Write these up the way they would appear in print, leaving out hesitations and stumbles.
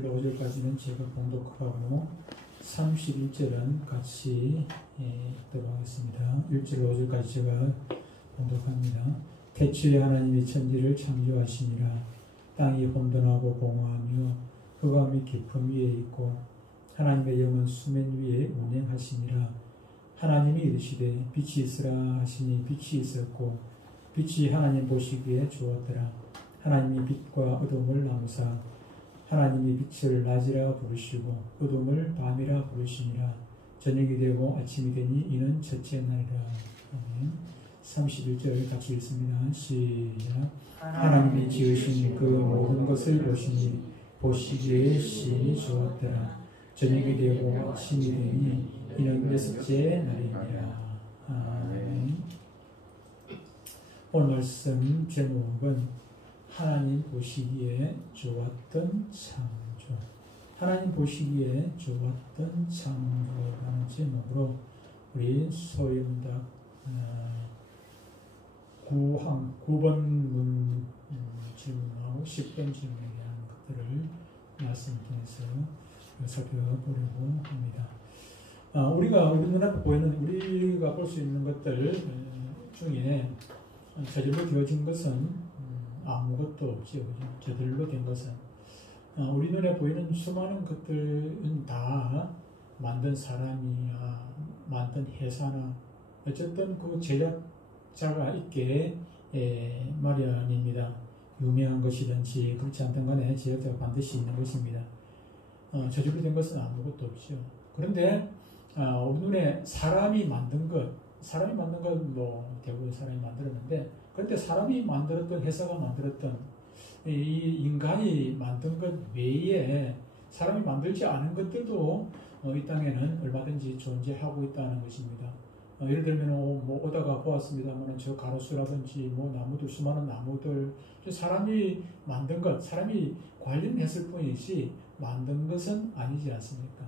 5절까지는 제가 봉독하고 31절은 같이 읽도록 하겠습니다. 1절 5절까지 제가 봉독합니다. 태초에 하나님이 천지를 창조하시니라. 땅이 혼돈하고 공허하며 흑암이 깊음 위에 있고 하나님의 영은 수면 위에 운행하시니라. 하나님이 이르시되 빛이 있으라 하시니 빛이 있었고 빛이 하나님 보시기에 좋았더라. 하나님이 빛과 어둠을 나누사 하나님이 빛을 낮이라 부르시고 어둠을 밤이라 부르시니라. 저녁이 되고 아침이 되니 이는 첫째 날이라. 아멘. 31절 같이 읽습니다. 시작. 하나님이 지으신 그 모든 것을 보시니 보시기에 심히 좋았더라. 저녁이 되고 아침이 되니 이는 여섯째 날이니라. 아멘. 오늘 말씀 제목은 하나님 보시기에 좋았던 창조. 하나님 보시기에 좋았던 창조라는 제목으로 우리 소위문답 9번 문 질문하고 10번 질문에 대한 것들을 말씀 통해서 살펴보려고 합니다. 우리가 우리 눈앞에 보이는 우리가 볼 수 있는 것들 중에 저절로 되어진 것은 아무것도 없지요. 저절로 된 것은 우리 눈에 보이는 수많은 것들은 다 만든 사람이나 만든 회사나 어쨌든 그 제작자가 있게 마련입니다. 유명한 것이든지 그렇지 않든 간에 제작자가 반드시 있는 것입니다. 저절로 된 것은 아무것도 없죠. 그런데 우리 눈에 사람이 만든 것 뭐 대부분 사람이 만들었는데, 그런데 사람이 만들었던, 회사가 만들었던, 이 인간이 만든 것 외에 사람이 만들지 않은 것들도 이 땅에는 얼마든지 존재하고 있다는 것입니다. 예를 들면 뭐 오다가 보았습니다만 저 가로수라든지 뭐 나무들, 수많은 나무들, 사람이 만든 것, 사람이 관련했을 뿐이지 만든 것은 아니지 않습니까?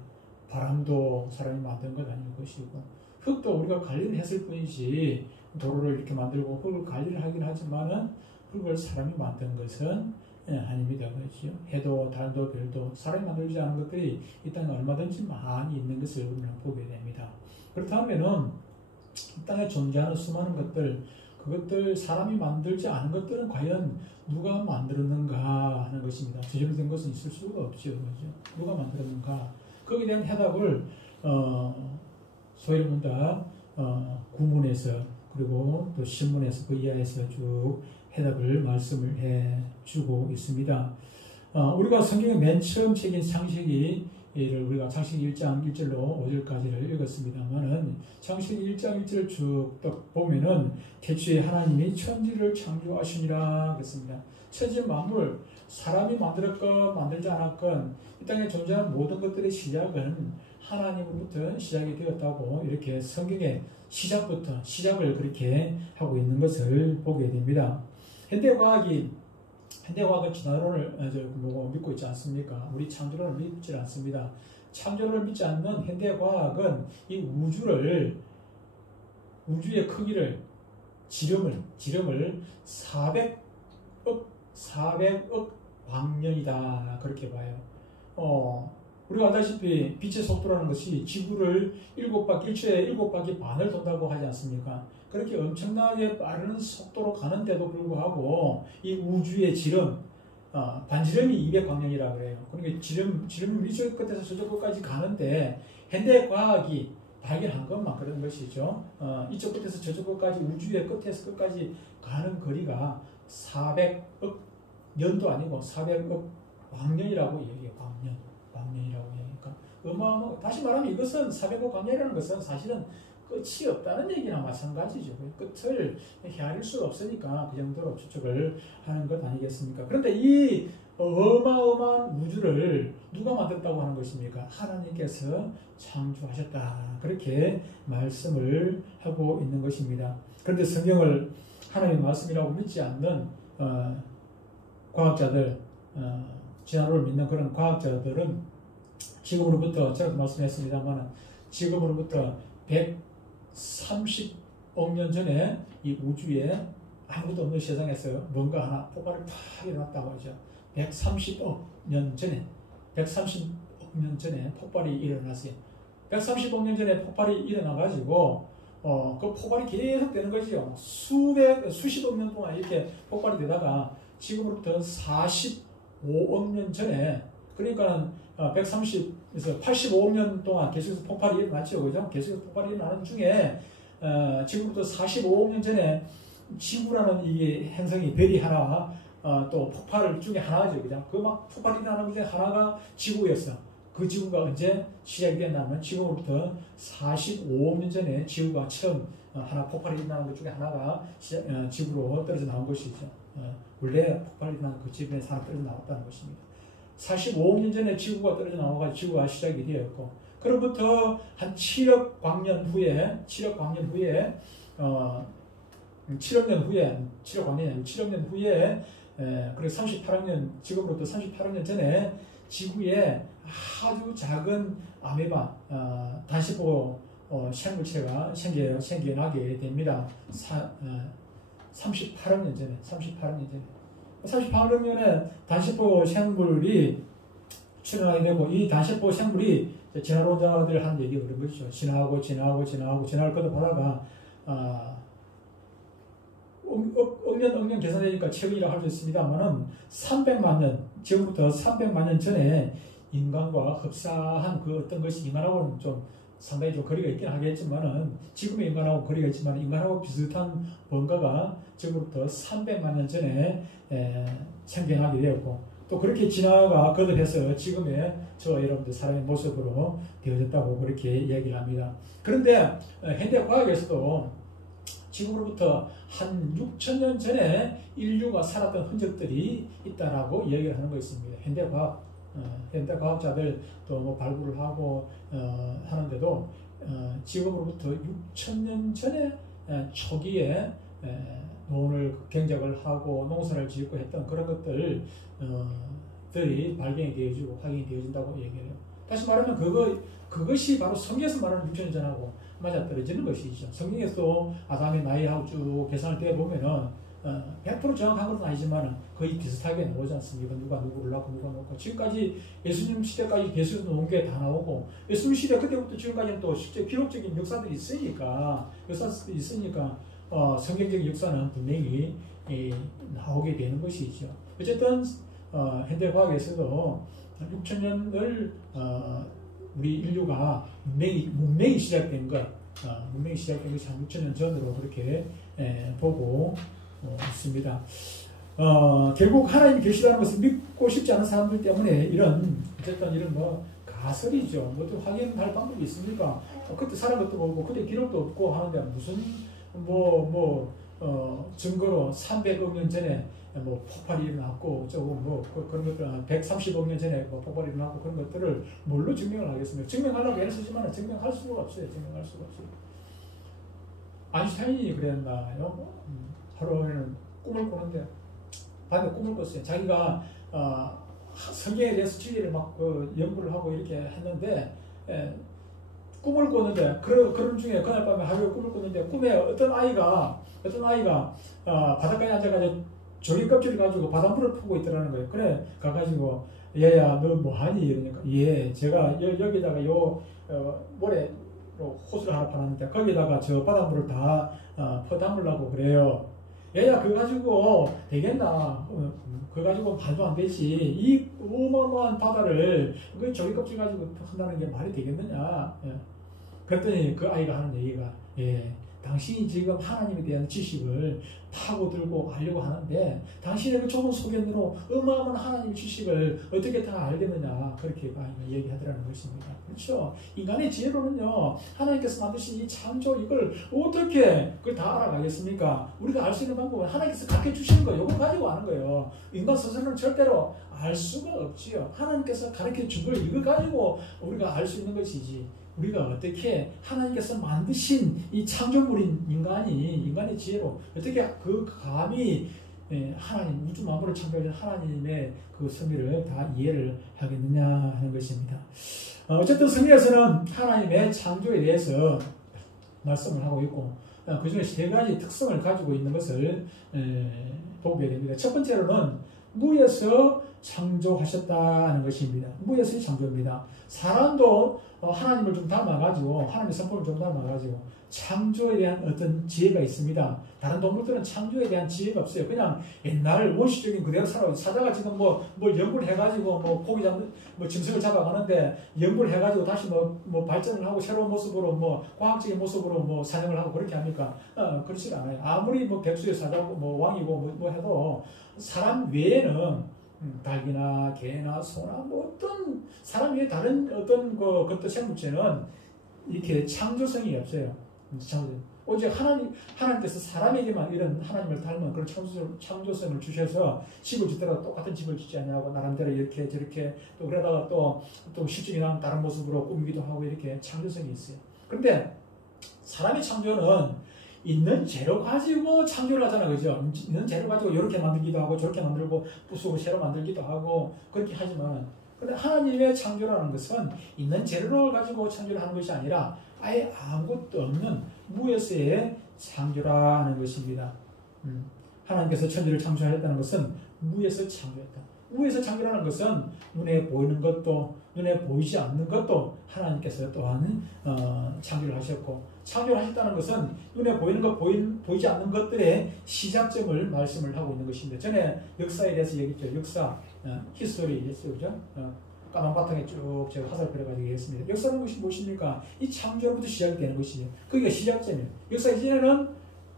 바람도 사람이 만든 것 아닐 것이고, 흙도 우리가 관리했을 뿐이지 도로를 이렇게 만들고 흙을 관리를 하긴 하지만은 흙을 사람이 만든 것은 아닙니다. 그렇죠? 해도 달도 별도 사람이 만들지 않은 것들이 이 땅에 얼마든지 많이 있는 것을 우리는 보게 됩니다. 그렇다면은 이 땅에 존재하는 수많은 것들, 그것들 사람이 만들지 않은 것들은 과연 누가 만들었는가 하는 것입니다. 저절로 된 것은 있을 수가 없죠. 그렇죠? 누가 만들었는가? 거기에 대한 해답을 소위문답 구문에서 그리고 또 신문에서 그 이하에서 쭉 해답을 말씀을 해주고 있습니다. 우리가 성경의 맨 처음 책인 창세기를 우리가 창세기 1장 1절로 5절까지를 읽었습니다만은 창세기 1장 1절을 쭉 보면은 태초에 하나님이 천지를 창조하시니라 그랬습니다. 천지 만물, 사람이 만들었건 만들지 않았건 이 땅에 존재하는 모든 것들의 시작은 하나님으로부터 시작이 되었다고 이렇게 성경의 시작을 그렇게 하고 있는 것을 보게 됩니다. 현대과학은 진화론을 믿고 있지 않습니까? 우리 창조론을 믿지 않습니다. 창조론을 믿지 않는 현대과학은 이 우주의 크기를, 지름을 400억 광년이다 그렇게 봐요. 우리가 알다시피 빛의 속도라는 것이 지구를 1초에 7바퀴 반을 돈다고 하지 않습니까? 그렇게 엄청나게 빠른 속도로 가는데도 불구하고 이 우주의 지름, 반지름이 200광년이라고 그래요. 그러니까 지름이 이쪽 끝에서 저쪽 끝까지 가는데 현대과학이 발견한 것만 그런 것이죠. 이쪽 끝에서 저쪽 끝까지, 우주의 끝에서 끝까지 가는 거리가 400억 년도 아니고 400억 광년이라고 얘기해요. 광년이라고 하니까 다시 말하면 이것은 400억 광년이라는 것은 사실은 끝이 없다는 얘기나 마찬가지죠. 끝을 헤아릴 수가 없으니까 그 정도로 추측을 하는 것 아니겠습니까? 그런데 이 어마어마한 우주를 누가 만들었다고 하는 것입니까? 하나님께서 창조하셨다 그렇게 말씀을 하고 있는 것입니다. 그런데 성경을 하나님의 말씀이라고 믿지 않는 과학자들, 진화론을 믿는 그런 과학자들은 지금으로부터 제가 말씀했습니다만 지금으로부터 130억 년 전에 이 우주에 아무것도 없는 세상에서 뭔가 하나 폭발을 팍 일어났다고 하죠. 130억 년 전에 130억 년 전에 폭발이 일어났어요. 130억 년 전에 폭발이 일어나가지고 그 폭발이 계속 되는 거죠. 수십억 년 동안 이렇게 폭발이 되다가 지금으로부터 45억 년 전에, 그러니까 130에서 85억 년 동안 계속해서 폭발이 일어났죠. 그죠? 계속해서 폭발이 일어나는 중에 지금부터 45억 년 전에 지구라는 이 행성이, 별이 하나 또 폭발 중에 하나죠. 그죠? 그 막 폭발이 일어나는 것 중에 하나가 지구였어. 그 지구가 언제 시작이 됐냐면 지금으로부터 45억 년 전에 지구가 처음 하나 폭발이 일어나는 것 중에 하나가 지구로 떨어져 나온 것이죠. 원래 폭발이 일어나는 그 지구에서 하나 떨어져 나왔다는 것입니다. 45억 년 전에 지구가 떨어져 나와가지고 지구가 시작이 되었고, 그로부터 한 7억 광년 후에 7억 광년 후에 그리고 38억 년, 지금으로부터 38억 년 전에 지구에 아주 작은 아메바, 단시포 생물체가 생겨나게 됩니다. 38억 년 전에. 38억 년 전에 단시포 생물이 출현하게 되고, 이 단시포 생물이 진화론자들 한 얘기가 그런 거죠. 진화하고 진화를 거듭하다가 억년 계산되니까 최근이라고 할 수 있습니다만은 300만 년, 지금부터 300만 년 전에 인간과 흡사한 그 어떤 것이 인간하고는 좀 상당히 좀 거리가 있긴 하겠지만은, 지금의 인간하고 거리가 있지만 인간하고 비슷한 뭔가가 지금부터 300만 년 전에 생겨나게 되었고, 또 그렇게 진화가 거듭해서 지금의 저와 여러분들 사람의 모습으로 되어졌다고 그렇게 이야기를 합니다. 그런데 현대 과학에서도 지금으로부터 한 6천년 전에 인류가 살았던 흔적들이 있다라고 이야기를 하는 거 있습니다. 현대 과학자들 또 뭐 발굴을 하고 하는데도 지금으로부터 6천년 전에 초기에 논을 경작을 하고 농사를 짓고 했던 그런 것들이 발견이 되어지고 확인이 되어진다고 얘기해요. 다시 말하면 그것이 바로 성경에서 말하는 6천년 전하고 맞아떨어지는 것이죠. 성경에서 아담의 나이하고 쭉 계산을 떼어보면은 100% 정확한 것은 아니지만 거의 비슷하게 나오지 않습니까? 누가 누구를 낳고 누가 놓고. 지금까지 예수님 시대까지 계속 놓은 게 다 나오고, 예수님 시대 그때부터 지금까지는 또 실제 기록적인 역사들이 있으니까 성경적인 역사는 분명히 나오게 되는 것이죠. 어쨌든 현대 과학에서도 6천년을 우리 인류가 문명이 시작된 것이 한 6천년 전으로 그렇게 보고 있습니다. 결국 하나님이 계시다는 것을 믿고 싶지 않은 사람들 때문에 어쨌든 이런 가설이죠. 뭐 확인할 방법이 있습니까? 그때 살은 것도 없고 그때 기록도 없고 하는데 무슨 증거로 300억 년 전에 폭발이 일어났고 그런 것들 130억 년 전에 폭발이 일어났고 그런 것들을 뭘로 증명을 하겠습니까? 증명하려고 애를 쓰지만 증명할 수가 없어요. 아인슈타인이 그랬나요? 하루에는 꿈을 꾸는데 밤에 꿈을 꿨어요. 자기가 성경에 대해서 진리를 막 연구를 하고 이렇게 했는데 꿈을 꿨는데 그런 중에 그날 밤에 하루에 꿈을 꿨는데 꿈에 어떤 아이가 바닷가에 앉아가지고 조개 껍질을 가지고 바닷물을 푸고 있더라는 거예요. 그래 가가지고 얘야 너 뭐하니? 이러니까 제가 여기다가 모래 호수를 하나 파놨는데 거기다가 저 바닷물을 다 퍼담으려고 그래요. 얘야 그거 가지고 되겠나? 그거 가지고 말도 안 되지. 이 어마어마한 바다를 그 조개 껍질 가지고 한다는 게 말이 되겠느냐? 그랬더니 그 아이가 하는 얘기가 당신이 지금 하나님에 대한 지식을 파고들고 알려고 하는데 당신의 그 좁은 소견으로 어마어마한 하나님의 지식을 어떻게 다 알겠느냐, 그렇게 얘기하더라는 것입니다. 그렇죠? 인간의 지혜로는요, 하나님께서 만드신 이 창조 이걸 어떻게 그걸 다 알아가겠습니까? 우리가 알 수 있는 방법은 하나님께서 가르쳐 주시는 거, 이걸 가지고 아는 거예요. 인간 스스로는 절대로 알 수가 없지요. 하나님께서 가르쳐 준 걸 이걸 가지고 우리가 알 수 있는 것이지. 우리가 어떻게 하나님께서 만드신 이 창조물인 인간의 지혜로 어떻게 그 감히 하나님, 우주 만물을 창조하신 하나님의 그 섭리를 다 이해를 하겠느냐 하는 것입니다. 어쨌든 성경에서는 하나님의 창조에 대해서 말씀을 하고 있고, 그 중에 세 가지 특성을 가지고 있는 것을 보게 됩니다. 첫 번째로는 물에서 창조하셨다는 것입니다. 무에서의 창조입니다. 사람도 하나님을 좀 닮아가지고 하나님의 성품을 좀 닮아가지고 창조에 대한 어떤 지혜가 있습니다. 다른 동물들은 창조에 대한 지혜가 없어요. 그냥 옛날 원시적인 그대로 살아요. 사자가 지금 뭘 연구해가지고 고기 잡는 짐승을 잡아가는데 연구해가지고 다시 발전을 하고 새로운 모습으로 과학적인 모습으로 사냥을 하고 그렇게 합니까? 그렇지 않아요. 아무리 백수의 사자고 왕이고 해도 사람 외에는 닭이나 개나 소나 어떤 사람 외에 다른 어떤 것도 생물체는 이렇게 창조성이 없어요. 오직 하나님께서 사람에게만 이런 하나님을 닮은 그런 창조성을 주셔서 집을 짓더라도 똑같은 집을 짓지 않냐고 나름대로 이렇게 저렇게 또 그러다가 또 실증이나 다른 모습으로 꾸미기도 하고 이렇게 창조성이 있어요. 그런데 사람의 창조는 있는 재료 가지고 창조를 하잖아, 그죠? 있는 재료 가지고 이렇게 만들기도 하고 저렇게 만들고 부수고 새로 만들기도 하고 그렇게 하지만, 근데 하나님의 창조라는 것은 있는 재료를 가지고 창조를 하는 것이 아니라 아예 아무것도 없는 무에서의 창조라는 것입니다. 하나님께서 천지를 창조하였다는 것은 무에서 창조했다. 무에서 창조라는 것은 눈에 보이는 것도 눈에 보이지 않는 것도 하나님께서 또한 창조를 하셨고, 창조를 하셨다는 것은 눈에 보이는 것 보이지 않는 것들의 시작점을 말씀을 하고 있는 것입니다. 전에 역사에 대해서 얘기했죠. 역사, 히스토리 했죠, 그죠? 까만 바탕에 쭉 제가 화살표를 가지고 했습니다. 역사는 것이 무엇입니까? 이 창조로부터 시작이 되는 것이죠. 그게 시작점이에요. 역사 이전에는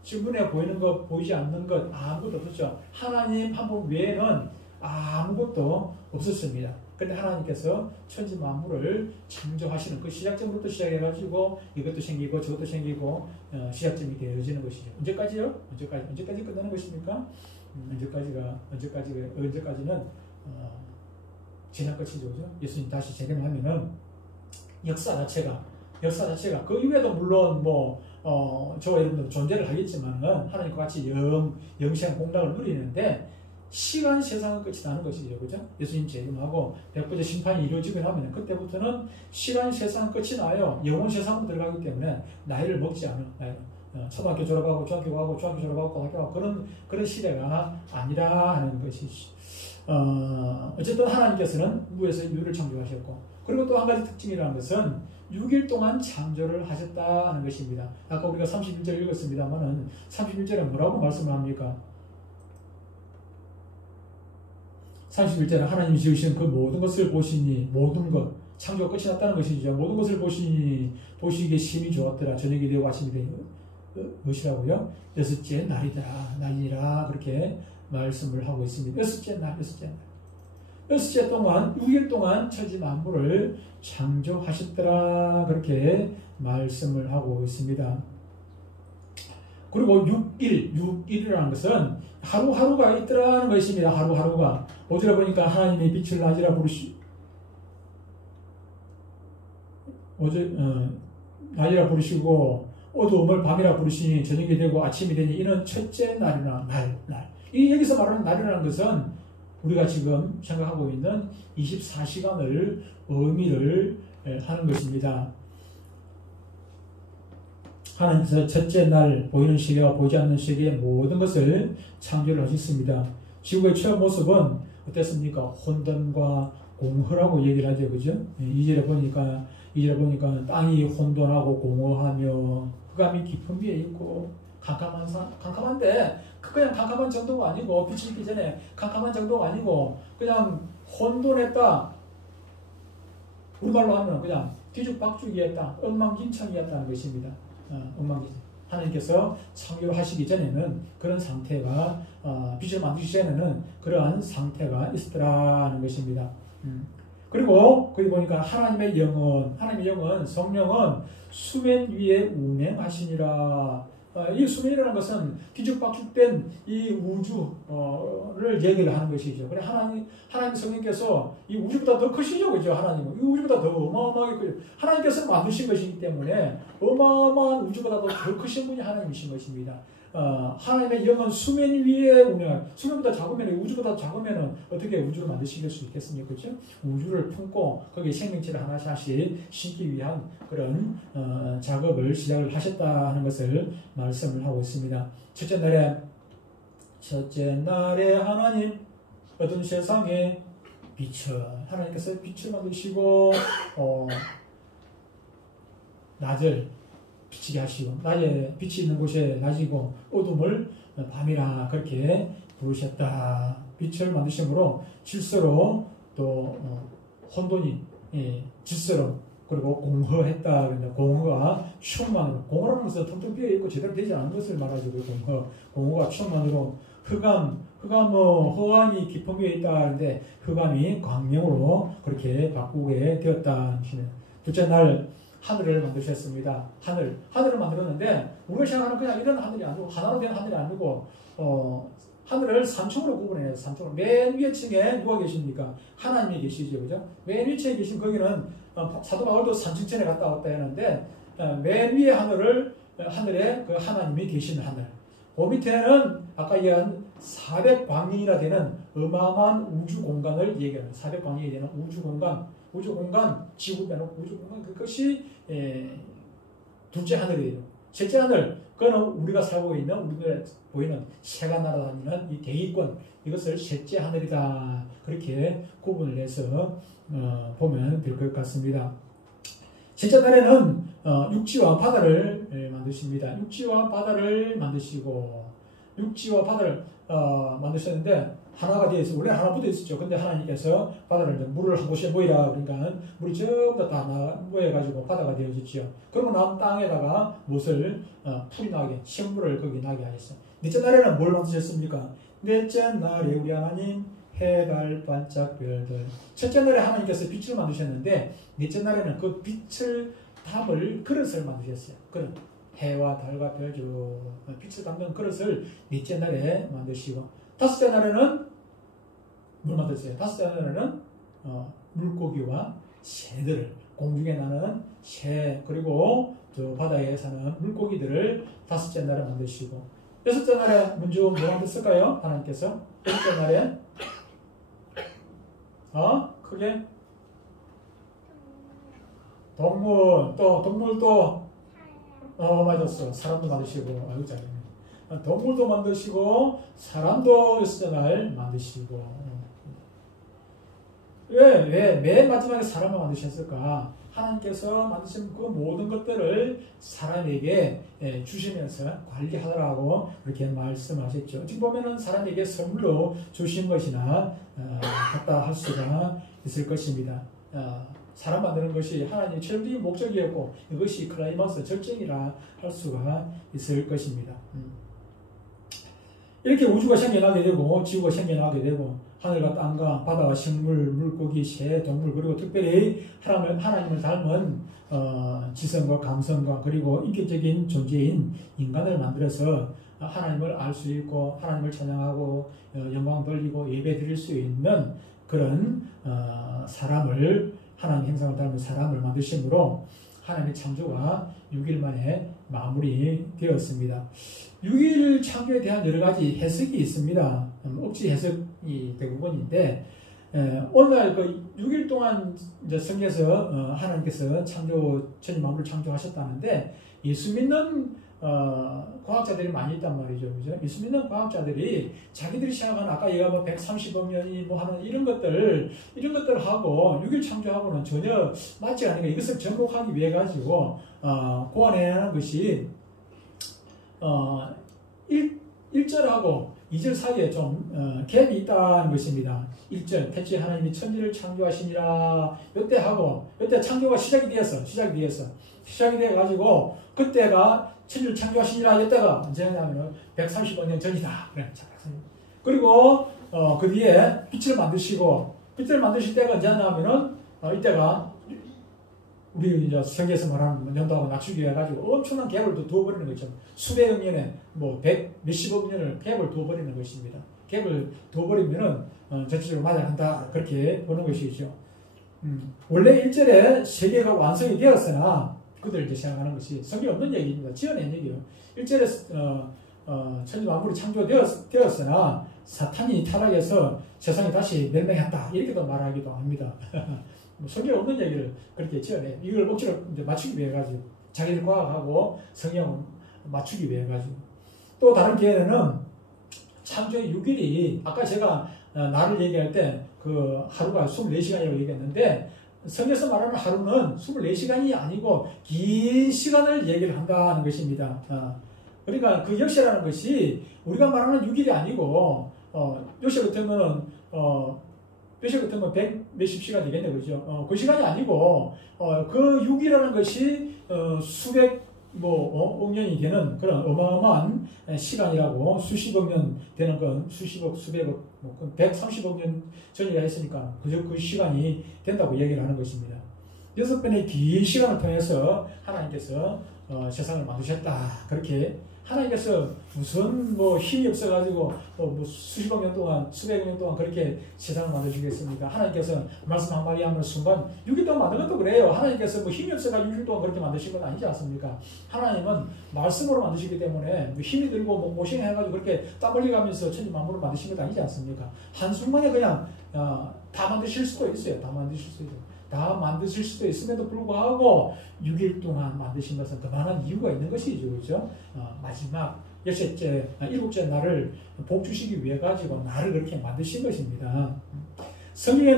지금 눈에 보이는 것, 보이지 않는 것 아무것도 없었죠. 하나님 한 분 외에는 아무것도 없었습니다. 그런데 하나님께서 천지 만물을 창조하시는 그 시작점부터 시작해가지고 이것도 생기고 저것도 생기고 시작점이 되어지는 것이죠. 언제까지요? 언제까지 끝나는 것입니까? 언제까지는 지난 것이죠. 예수님 다시 재림하면은 역사 자체가 그 이외에도 물론 저와 여러분들 존재를 하겠지만은 하나님과 같이 영생 공락을 누리는데 시간 세상은 끝이 나는 것이죠. 그죠? 예수님 재림하고 백부제 심판이 이루어지고 나면 그때부터는 시간 세상은 끝이 나요. 영혼 세상으로 들어가기 때문에 나이를 먹지 않은 초등학교 졸업하고 중학교 가고 중학교 졸업하고 고등학교 가고 그런 시대가 아니라 하는 것이죠. 어쨌든 하나님께서는 무에서 유를 창조하셨고, 그리고 또 한 가지 특징이라는 것은 6일 동안 창조를 하셨다는 것입니다. 아까 우리가 31절 읽었습니다만은 31절에 뭐라고 말씀을 합니까? 31절에 하나님이 지으신 그 모든 것을 보시니, 모든 것, 창조가 끝이 났다는 것이죠. 모든 것을 보시니 보시기에 심히 좋았더라. 저녁이 되고 아침이 되니 무엇이라고요? 여섯째 날이라 그렇게 말씀을 하고 있습니다. 여섯째 동안 6일 동안 천지 만물을 창조하셨더라 그렇게 말씀을 하고 있습니다. 그리고 6일이라는 것은 하루하루가 있더라는 것입니다. 하루하루가 5절에 보니까 하나님의 빛을 낮이라 부르시고 어두움을 밤이라 부르시니 저녁이 되고 아침이 되니 이는 첫째 날이나 날. 이 여기서 말하는 날이라는 것은 우리가 지금 생각하고 있는 24시간을 의미를 하는 것입니다. 하나님께서 첫째 날 보이는 시계와 보이지 않는 시계의 모든 것을 창조를 하셨습니다. 지구의 처음 모습은 어땠습니까? 혼돈과 공허라고 얘기를 하죠. 그죠? 2절에 보니까 땅이 혼돈하고 공허하며 흑암이 깊은 위에 있고 캄캄한데 그냥 캄캄한 정도가 아니고 빛이 있기 전에 캄캄한 정도가 아니고 그냥 혼돈했다. 우리말로 하면 그냥 뒤죽박죽이었다. 엉망진창이었다는 것입니다. 엉망진창. 하나님께서 창조하시기 전에는 그런 상태가 빛을 만드시기 전에는 그러한 상태가 있었더라는 것입니다. 그리고 거기 보니까 하나님의 영은 성령은 수면 위에 운행하시니라. 이 수면이라는 것은 뒤죽박죽된 이 우주를 얘기를 하는 것이죠. 그래 하나님 성령께서 이 우주보다 더 크시죠, 그죠? 하나님은 이 우주보다 더 어마어마하게 크죠. 하나님께서 만드신 것이기 때문에 어마어마한 우주보다 더 크신 분이 하나님이신 것입니다. 하나님의 영은 수면 위에 수면보다 작으면 우주보다 작으면 어떻게 우주를 만드실 수 있겠습니까? 그렇죠? 우주를 품고 거기에 생명체를 하나씩 심기 위한 그런 작업을 시작을 하셨다는 것을 말씀을 하고 있습니다. 첫째 날에 하나님 어두운 세상에 빛을 하나님께서 빛을 만드시고 낮을 비치게 하시고 낮에 빛이 있는 곳에 낮이고 어둠을 밤이라 그렇게 부르셨다. 빛을 만드심으로 질서로 또 혼돈이 질서로 그리고 공허했다. 그런데 공허가 충만으로 공허라는 것은 텅텅 비어 있고 제대로 되지 않은 것을 말하죠. 공허가 충만으로 흑암이 깊은 위에 있다 하는데 흑암이 광명으로 그렇게 바꾸게 되었다. 둘째 날 하늘을 만드셨습니다. 하늘을 만들었는데 우리가 생각하는 그냥 이런 하늘이 아니고 하나로 된 하늘이 아니고 하늘을 3층으로 구분해요. 3층으로. 맨 위에 층에 누가 계십니까? 하나님이 계시죠. 그죠? 맨 위층에 계신 거기는 사도 바울도 3층 전에 갔다 왔다 했는데 맨 위에 하늘에 그 하나님이 계신 하늘. 그 밑에는 아까 얘기한 400광년이나 되는 어마어마한 우주 공간을 얘기하는 400광년이 되는 우주 공간, 지구 빼놓고 우주 공간, 그것이 둘째 하늘이에요. 셋째 하늘, 그거는 우리가 살고 있는, 우리가 보이는 새가 날아다니는 이 대기권, 이것을 셋째 하늘이다. 그렇게 구분을 해서 보면 될 것 같습니다. 셋째 날에는 육지와 바다를 만드십니다. 육지와 바다를 만드시고, 육지와 바다를 만드셨는데, 하나가 되어 있어. 원래 하나 붙어 있었죠. 근데 하나님께서 바다를 물을 한 곳에 모이라. 그러니까 물이 전부 다 모여가지고 바다가 되어졌죠. 그러고 난 땅에다가 무엇을 풀이 나게, 식물을 거기 나게 하셨어요. 넷째 날에는 뭘 만드셨습니까? 넷째 날에 우리 하나님 해, 달, 반짝, 별들. 첫째 날에 하나님께서 빛을 만드셨는데 넷째 날에는 그 빛을 담을 그릇을 만드셨어요. 그릇. 해와 달과 별들, 빛을 담는 그릇을 넷째 날에 만드시고 다섯째 날에는 뭘 만들었어요? 다섯째 날에는 물고기와 새들을, 공중에 나는 새, 그리고 저 바다에 사는 물고기들을 다섯째 날에 만드시고, 여섯째 날에 먼저 뭐 만들었을까요? 하나님께서 여섯째 날에 크게 동물도 맞았어. 사람도 만드시고, 아유 잘했네. 동물도 만드시고 사람도 여섯째 날 만드시고. 왜 맨 마지막에 사람을 만드셨을까? 하나님께서 만드신 그 모든 것들을 사람에게 주시면서 관리하라고 그렇게 말씀하셨죠. 지금 보면은 사람에게 선물로 주신 것이나 같다 할 수가 있을 것입니다. 사람 만드는 것이 하나님의 최종적인 목적이었고 이것이 클라이막스 절정이라 할 수가 있을 것입니다. 이렇게 우주가 생겨나게 되고 지구가 생겨나게 되고 하늘과 땅과 바다와 식물, 물고기, 새, 동물 그리고 특별히 하나님을 닮은 지성과 감성과 그리고 인격적인 존재인 인간을 만들어서 하나님을 알 수 있고 하나님을 찬양하고 영광 돌리고 예배 드릴 수 있는 그런 하나님 형상을 닮은 사람을 만드심으로 하나님의 창조가 6일 만에 마무리되었습니다. 6일 창조에 대한 여러 가지 해석이 있습니다. 억지 해석이 대부분인데 오늘 그 6일 동안 이제 성경에서 하나님께서 천지 만물을 창조하셨다는데 예수 믿는 과학자들이 많이 있단 말이죠. 그죠? 예수 믿는 과학자들이 자기들이 생각하는 아까 얘가 130억 년이 뭐 하는 이런 것들 하고 6일 창조하고는 전혀 맞지 않으니까 이것을 접목하기 위해 가지고 고안해야 하는 것이 1절하고 2절 사이에 좀 갭이 있다는 것입니다. 1절 태초에 하나님이 천지를 창조하시니라 요때 창조가 시작이 되어 가지고 그때가 천지를 창조하시니라 이때가 언제냐면 130억 년 전이다. 그리고 그 뒤에 빛을 만드실 때가 언제냐면은 이때가 우리 이제 성경에서 말하는 연도하고 낮추기 해가지고 엄청난 갭을 두어버리는 거죠. 수백억 년에 뭐 몇십억 년을 갭을 두어버리는 것입니다. 갭을 두어버리면은 전체적으로 맞아간다 그렇게 보는 것이죠. 원래 1절에 세계가 완성이 되었으나 그들 이제 생각하는 것이 성경에 없는 얘기입니다. 지어낸 얘기예요. 1절에 천지 만물이 창조되었으나 사탄이 타락해서 세상이 다시 멸망했다 이렇게도 말하기도 합니다. 성경에 없는 얘기를 그렇게 지어내. 이걸 억지로 이제 맞추기 위해 가지고 자기들 과학하고 성경을 맞추기 위해 가지고 또 다른 기회에는 창조의 6일이 아까 제가 날을 얘기할 때 그 하루가 24시간이라고 얘기했는데 성경에서 말하는 하루는 24시간이 아니고 긴 시간을 얘기를 한다는 것입니다. 그러니까 그 역시라는 것이 우리가 말하는 6일이 아니고 요시 같으면 요시 같으면 100 몇십 시간 되겠네, 그죠? 그 시간이 아니고 그 6이라는 것이 수백 억년이 되는 그런 어마어마한 시간이라고, 수십억 년 되는 건 수십억, 수백억, 130억 년 전이라 했으니까 그저 그 시간이 된다고 얘기를 하는 것입니다. 6번의 긴 시간을 통해서 하나님께서 세상을 만드셨다. 그렇게 하나님께서 무슨 힘이 없어가지고 수십억 년 동안, 수백억 년 동안 그렇게 세상을 만드시겠습니까? 하나님께서 말씀 한마디 하는 순간 6일 동안 만든 것도 그래요. 하나님께서 힘이 없어가지고 6일 동안 그렇게 만드신 건 아니지 않습니까? 하나님은 말씀으로 만드시기 때문에 힘이 들고 고생해가지고 그렇게 땀 흘려가면서 천지 만물을 만드신 것 아니지 않습니까? 한순간에 그냥 다 만드실 수도 있어요. 다 만드실 수 있어요. 다 만드실 수도 있음에도 불구하고 6일 동안 만드신 것은 그만한 이유가 있는 것이죠. 그렇죠? 마지막 여섯째, 일곱째 날을 복 주시기 위해 가지고 나를 그렇게 만드신 것입니다. 성경에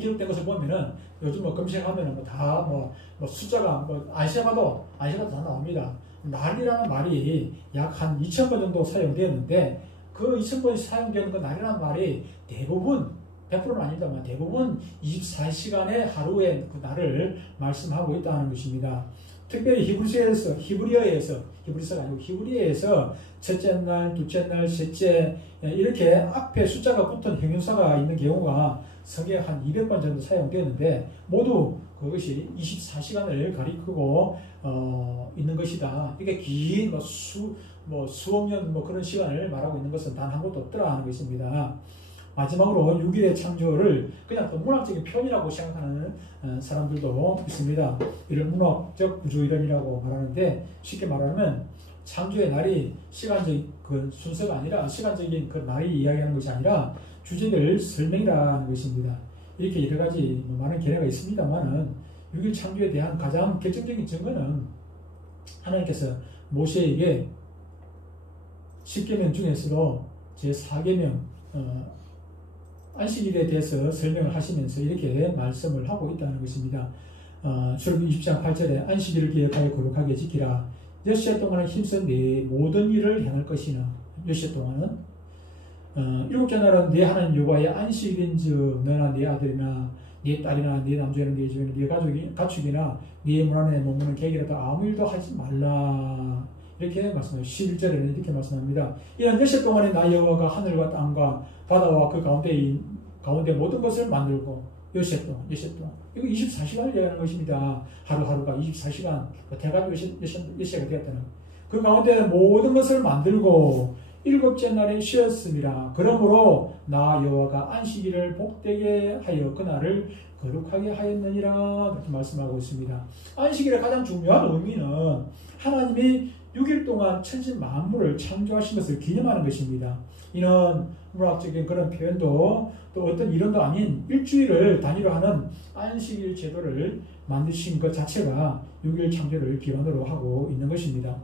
기록된 것을 보면은 요즘 검색하면은 다 숫자가 안시아가도 다 나옵니다. 날이라는 말이 약 한 2000번 정도 사용되었는데 그 2000번이 사용되는 그 날이라는 말이 대부분 100%는 아닙니다만 대부분 24시간의 하루의 그 날을 말씀하고 있다는 것입니다. 특별히 히브리어에서 첫째 날, 둘째 날, 셋째 이렇게 앞에 숫자가 붙은 형용사가 있는 경우가 성경에 한 200번 정도 사용되는데 모두 그것이 24시간을 가리키고 있는 것이다. 이게 긴 수억 년 그런 시간을 말하고 있는 것은 단 한 곳도 없더라 하는 것입니다. 마지막으로 6일의 창조를 그냥 또 문학적인 표현이라고 생각하는 사람들도 있습니다. 이를 문학적 구조이론이라고 말하는데, 쉽게 말하면 창조의 날이 시간적인 그 순서가 아니라, 시간적인 그 날이 이야기하는 것이 아니라 주제별 설명이라는 것입니다. 이렇게 여러 가지 많은 견해가 있습니다만은 6일 창조에 대한 가장 결정적인 증거는 하나님께서 모세에게 10계명 중에서도 제4계명 안식일에 대해서 설명을 하시면서 이렇게 말씀을 하고 있다는 것입니다. 출애굽기 20장 8절에 안식일을 기억하여 거룩하게 지키라. 6시 동안은 힘써 네 모든 일을 행할 것이나 6시 동안은 7째 날은 네 하나님 여호와의 안식일인즉 너나 네 아들이나 네 딸이나 네 남자나 네 주인이나 네 가축이나 네 문 안에 머무는 객이라도 아무 일도 하지 말라. 이렇게 말씀합니다. 11절에는 이렇게 말씀합니다. 이런 6시 동안에 나 여호와가 하늘과 땅과 바다와 그 가운데 모든 것을 만들고 6시 동안 이거 24시간을 얘기하는 것입니다. 하루하루가 24시간 대가지고 6시가 되었다는 그 가운데 모든 것을 만들고 7째 날에 쉬었습니다. 그러므로 나 여호와가 안식일을 복되게 하여 그날을 거룩하게 하였느니라. 그렇게 말씀하고 있습니다. 안식일의 가장 중요한 의미는 하나님이 6일 동안 천지 만물을 창조하신 것을 기념하는 것입니다. 이는 문학적인 그런 표현도 또 어떤 이론도 아닌 일주일을 단위로 하는 안식일 제도를 만드신 것 자체가 6일 창조를 기반으로 하고 있는 것입니다.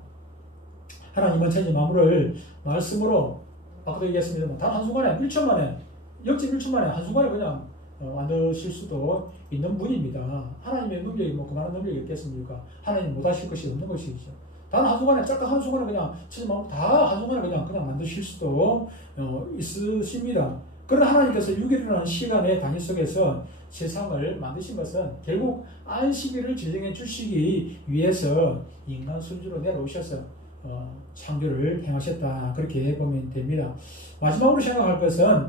하나님은 천지 만물을 말씀으로 아까도 얘기했습니다만 단 한순간에 1초 만에 역집 1초 만에 한순간에 그냥 만드실 수도 있는 분입니다. 하나님의 능력이 그만한 능력이 있겠습니까? 하나님 못하실 것이 없는 것이죠. 단 한순간에 잠깐 한순간에 그냥 천지 만물 다 한순간에 그냥 만드실 수도 있으십니다. 그러나 하나님께서 6일이라는 시간의 단위 속에서 세상을 만드신 것은 결국 안식일을 제정해 주시기 위해서 인간 순주로 내려오셔서 창조를 행하셨다. 그렇게 보면 됩니다. 마지막으로 생각할 것은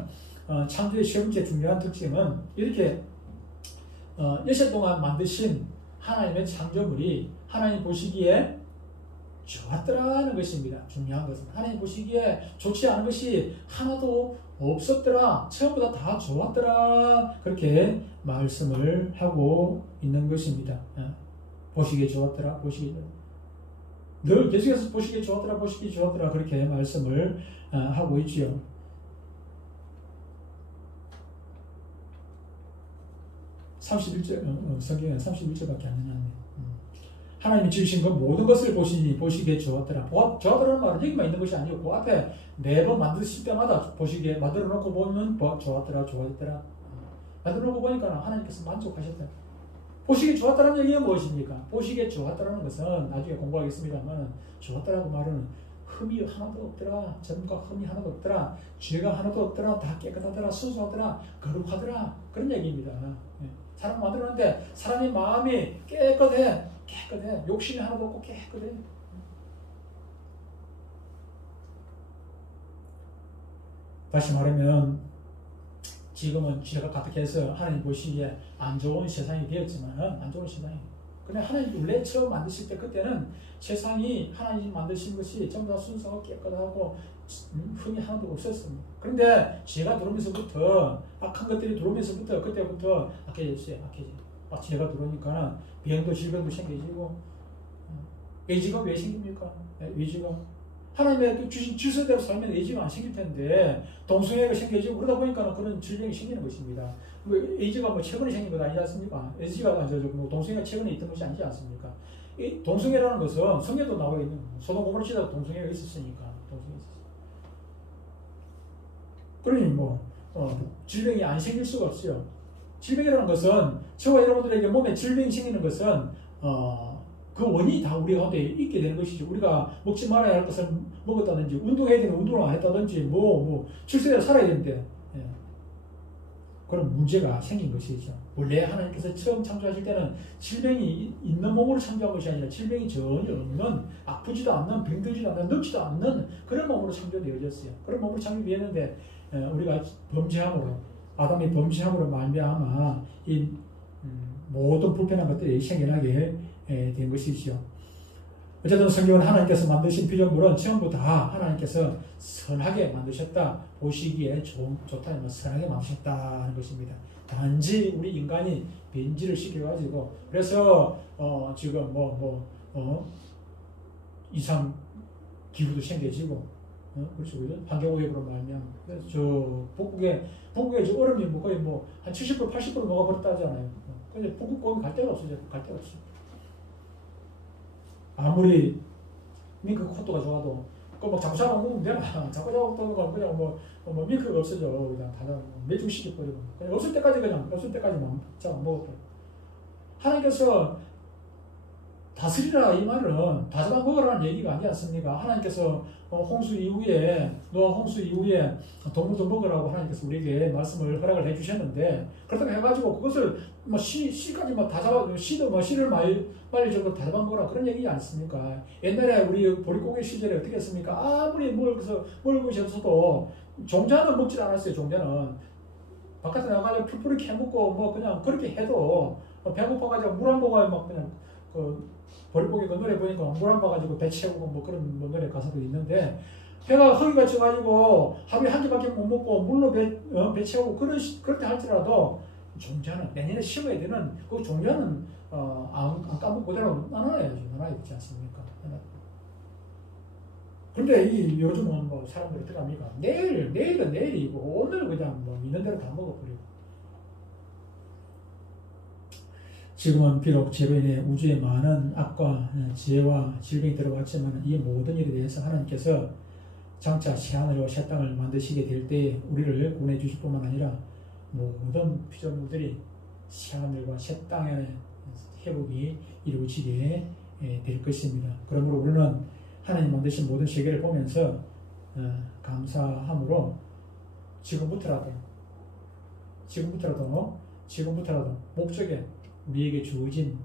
창조의 세 번째 중요한 특징은 이렇게 6일 동안 만드신 하나님의 창조물이 하나님 보시기에 좋았더라는 것입니다. 중요한 것은 하나님 보시기에 좋지 않은 것이 하나도 없었더라. 처음보다 다 좋았더라. 그렇게 말씀을 하고 있는 것입니다. 보시기에 좋았더라. 보시기에 늘 계속해서 보시기에 좋았더라. 보시기에 좋았더라. 그렇게 말씀을 하고 있지요. 성경에 31절밖에 안 나왔네요. 하나님이 지으신 그 모든 것을 보시기에 좋았더라. 좋았더라는 말은 여기만 있는 것이 아니고 그 앞에 매번 만드실 때마다 보시기에 만들어 놓고 보면 좋았더라, 좋았더라. 만들어 놓고 보니까 하나님께서 만족하셨다. 보시기에 좋았다는 얘기가 무엇입니까? 보시기에 좋았다는 것은 나중에 공부하겠습니다만 좋았다라고 말은 흠이 하나도 없더라. 점과 흠이 하나도 없더라. 죄가 하나도 없더라. 다 깨끗하더라. 순수하더라. 거룩하더라. 그런 얘기입니다. 사람 만들었는데 사람의 마음이 깨끗해. 욕심이 하나도 없고 깨끗해. 다시 말하면 지금은 죄가 가득해서 하나님 보시기에 안 좋은 세상이 되었지만 안 좋은 세상이. 근데 하나님 원래 처음 만드실 때 그때는 세상이 하나님 만드신 것이 전부 다 순수하고 깨끗하고 흠이 하나도 없었습니다. 그런데 죄가 들어오면서부터 악한 것들이 들어오면서부터 그때부터 악해졌어요. 죄가 들어오니까 병도 질병도 생기고 의지가 왜 생깁니까? 의지가 하나님의 주신 질서대로 살면 의지가 안 생길 텐데 동성애가 생기고 그러다 보니까 그런 질병이 생기는 것입니다. 의지가 최근에 생긴 것 아니지 않습니까? 의지가 동성애가 최근에 있던 것이 아니지 않습니까? 이 동성애라는 것은 성경에도 나와 있는 소돔 고모라 시대도 동성애가 있었으니까 그러니 질병이 안 생길 수가 없어요. 질병이라는 것은 저와 여러분들에게 몸에 질병이 생기는 것은 그 원인이 다 우리 가운데 있게 되는 것이죠. 우리가 먹지 말아야 할 것을 먹었다든지 운동해야 되는 운동을 안 했다든지 질서대로 살아야 되는데 그런 문제가 생긴 것이죠. 원래 하나님께서 처음 창조하실 때는 질병이 있는 몸으로 창조한 것이 아니라 질병이 전혀 없는 아프지도 않는 병들지도 않는 늙지도 않는 그런 몸으로 창조되어졌어요. 그런 몸으로 창조되었는데 우리가 범죄함으로 아담의 범죄함으로 말미암아 이 모든 불편한 것들이 생겨나게 된 것이죠. 어쨌든 성경은 하나님께서 만드신 피조물은 전부 다 하나님께서 선하게 만드셨다. 보시기에 좋다. 선하게 만드셨다는 것입니다. 단지 우리 인간이 변질을 시켜가지고 그래서 지금 이상 기후도 생겨지고 그렇죠. 환경오염으로 말면 저 북극에 저 얼음이 거의 한 70% 80% 녹아버렸다잖아요. 근데 북극 거기 갈 데가 없어요. 갈 데가 없어요. 아무리 밍크 코트가 좋아도 그거 자꾸 잡아먹으면 되나? 자꾸 잡아먹다가 그냥 밍크가 없어져. 그냥 다 매중시켜버리고 그냥 없을 때까지만 잡아먹어버려. 하나님께서 다스리라 이 말은 다 잡아먹으라는 얘기가 아니지 않습니까? 하나님께서 홍수 이후에 노아 홍수 이후에 동물도 먹으라고 하나님께서 우리에게 말씀을 허락을 해주셨는데 그렇다고 해가지고 그것을 씨까지 다 잡아 씨를 빨리 저거 다 잡아먹으라 그런 얘기지 않습니까? 옛날에 우리 보릿고개 시절에 어떻게 했습니까? 아무리 먹을 것도 종자는 먹질 않았어요. 종자는 바깥에 나가서 풀풀이 캐먹고 그냥 그렇게 해도 배고파가지고 물 안 먹어야 그냥 보릿고개 건너에 보니까 물 안 봐가지고 배 채우고 그런 노래 가사도 있는데 배가 허기가 져가지고 하루에 한 끼밖에 못 먹고 물로 배 채우고 그렇게 할지라도 종자는 내년에 심어야 되는 그 종자는 안 까먹고 그대로 나눠야 되지 않습니까? 근데 요즘은 사람들이 어떻게 합니까? 내일은 내일이고 오늘 그냥 있는 대로 다 먹어버리고 지금은 비록 제로인의 우주에 많은 악과 지혜와 질병이 들어왔지만 이 모든 일에 대해서 하나님께서 장차 새하늘과 새 땅을 만드시게 될 때에 우리를 구원해 주실 뿐만 아니라 모든 피조물들이 새하늘과 새 땅의 회복이 이루어지게 될 것입니다. 그러므로 우리는 하나님 만드신 모든 세계를 보면서 감사함으로 지금부터라도 목적에 우리에게 주어진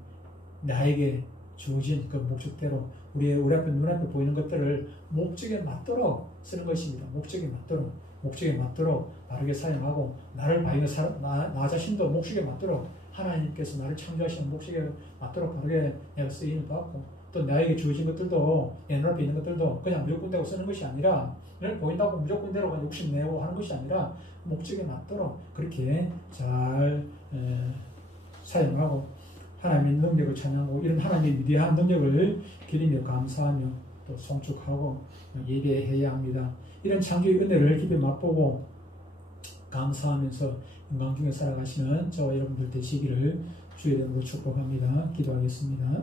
나에게 주어진 그 목적대로 우리 앞에 눈앞에 보이는 것들을 목적에 맞도록 쓰는 것입니다. 목적에 맞도록 바르게 사용하고 나를 바이는 나 자신도 목적에 맞도록 하나님께서 나를 창조하시는 목적에 맞도록 바르게 내가 쓰임을 받고 또 나에게 주어진 것들도 내 눈앞에 있는 것들도 그냥 무조건대로 쓰는 것이 아니라 보인다고 무조건대로 욕심내고 하는 것이 아니라 목적에 맞도록 그렇게 잘 사용하고 하나님의 능력을 찬양하고 이런 하나님의 위대한 능력을 기리며 감사하며 또 송축하고 예배해야 합니다. 이런 창조의 은혜를 깊이 맛보고 감사하면서 영광 중에 살아가시는 저와 여러분들 되시기를 주의 이름으로 축복합니다. 기도하겠습니다.